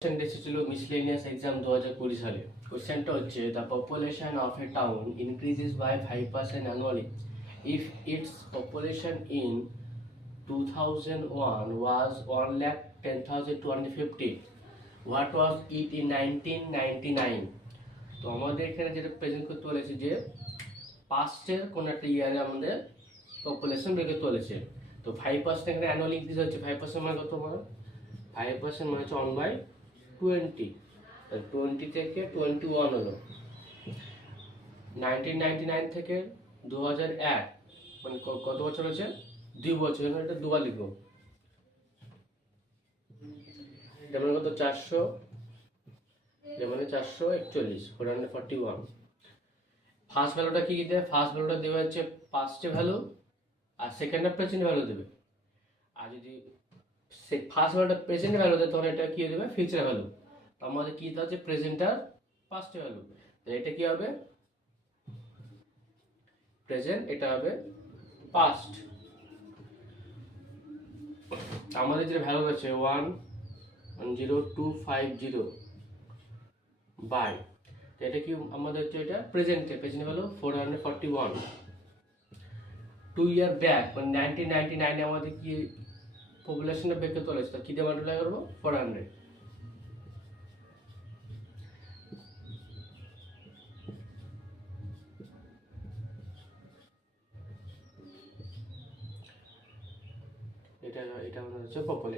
Question এসেছিল miscellaneous exam 2020 সালে। কোশ্চেনটা হচ্ছে the population of a town increases by 5% annually if its population in 2001 was 1,10,250, what was it in 1999? তো আমাদের এখানে যেটা প্রেজেন্ট করতে বলেছে যে পাস্টের কোন একটা ইয়ারে আমাদের পপুলেশন বের করতে বলেছে। তো 5% এখানে অ্যানুয়ালি ইনক্রিজ হচ্ছে, 5% মানে কত মানে 5% মানে হচ্ছে 1/20, 20 থেকে 21 হলো। 1999 থেকে 2001 মানে কত বছর হচ্ছে 2 বছর, এটা দুবার লিখবো। যেমন কত 400, যেমন 441, 441। ফার্স্ট ভ্যালুটা কি দেবে? ফার্স্ট ভ্যালুটা দেবে হচ্ছে পাস্টে ভ্যালু, আর সেকেন্ডটা প্রেজেন্ট ভ্যালু দেবে। আর যদি ফার্স্ট ভ্যালুটা প্রেজেন্ট ভ্যালু দেয় তখন এটা কি দেবে? Future value. আমাদের কি দিতে হচ্ছে? প্রেজেন্ট আর পাস্ট ভ্যালু। তো এটা কি হবে? প্রেজেন্ট, এটা হবে পাস্ট। আমাদের যে ভ্যালু আছে 10250 বাই, এটা কি আমাদের হচ্ছে এটা প্রেজেন্টে, প্রেজেন্ট হলো 441। 2 ইয়ার ব্যাক মানে 1999 আমাদের কি পপুলেশনটা বের করতে হলে কি দিয়ে মাল্টিপ্লাই করবো? 400। এটা আমাদের হচ্ছে পপুলেশন।